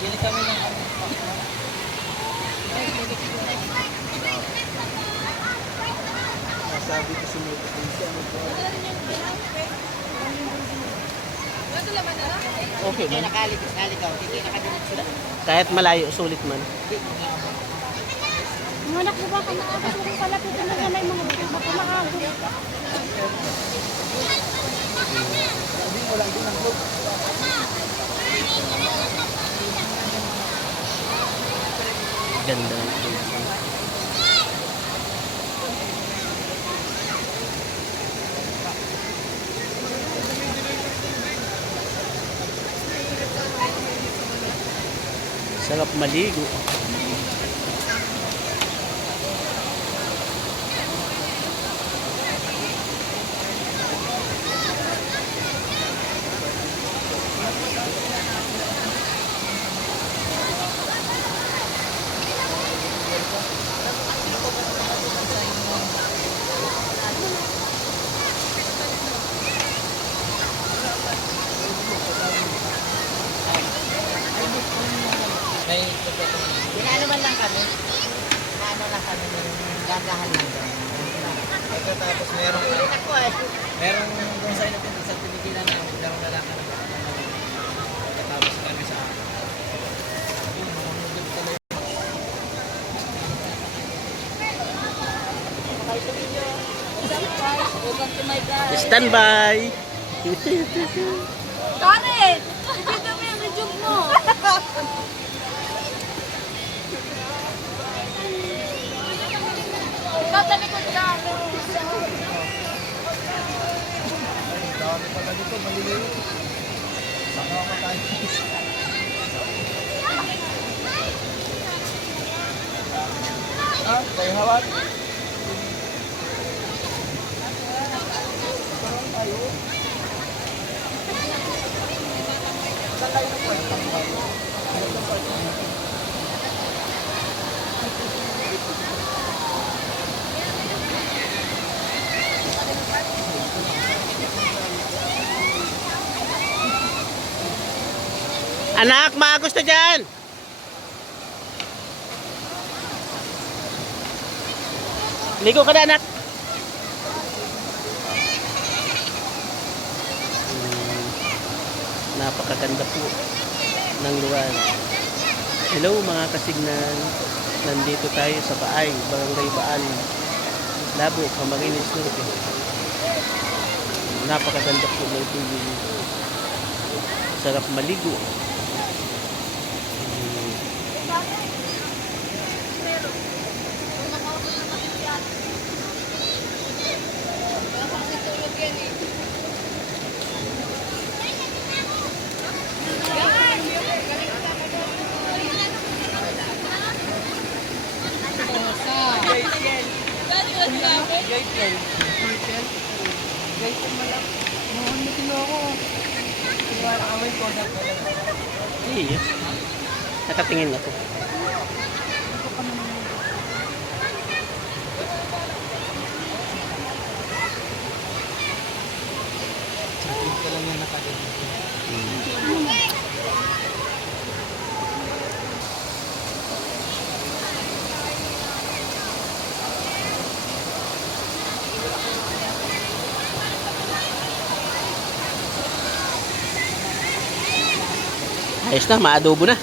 Bili kami ng ano. Sabi ko sumulit dito. Okay Kaya man. nakaligaw. Hindi nakadinig sila. Kahit malayo, sulit man. Mga anak mo ba kamaabot mo kung palapit na nanay mga baka maagod. Sabi mo lang din ang look. Ganda ng tubig. Sarap maligo. May inaalaman lang kami. Ano lang kami ng gagahan lang daw. Ito tapos merong merong doon sa inatin sa tinigilan namin daw lalaki ng tapos kami sa Welcome to my guys. Stand by! Karen! Ipito mo yung rejuve mo. Tatalikod ka. Dami pala dito, maliliit. Saka ako tayo. Ah, tayo hawat. Saan tayo ng part ng bayo? Ano ng part ng bayo? Anak, maagos na dyan! Ligo ka na, anak! Napakaganda po ng lugar. Hello mga kasignan. Nandito tayo sa Baay, Barangay Baal, Labo, Camarines Norte. Napakaganda po ng tubig. Sarap maligo. Iya. Nakatingin ako. ito lang yung nakadinig. Ayos na, maadobo na.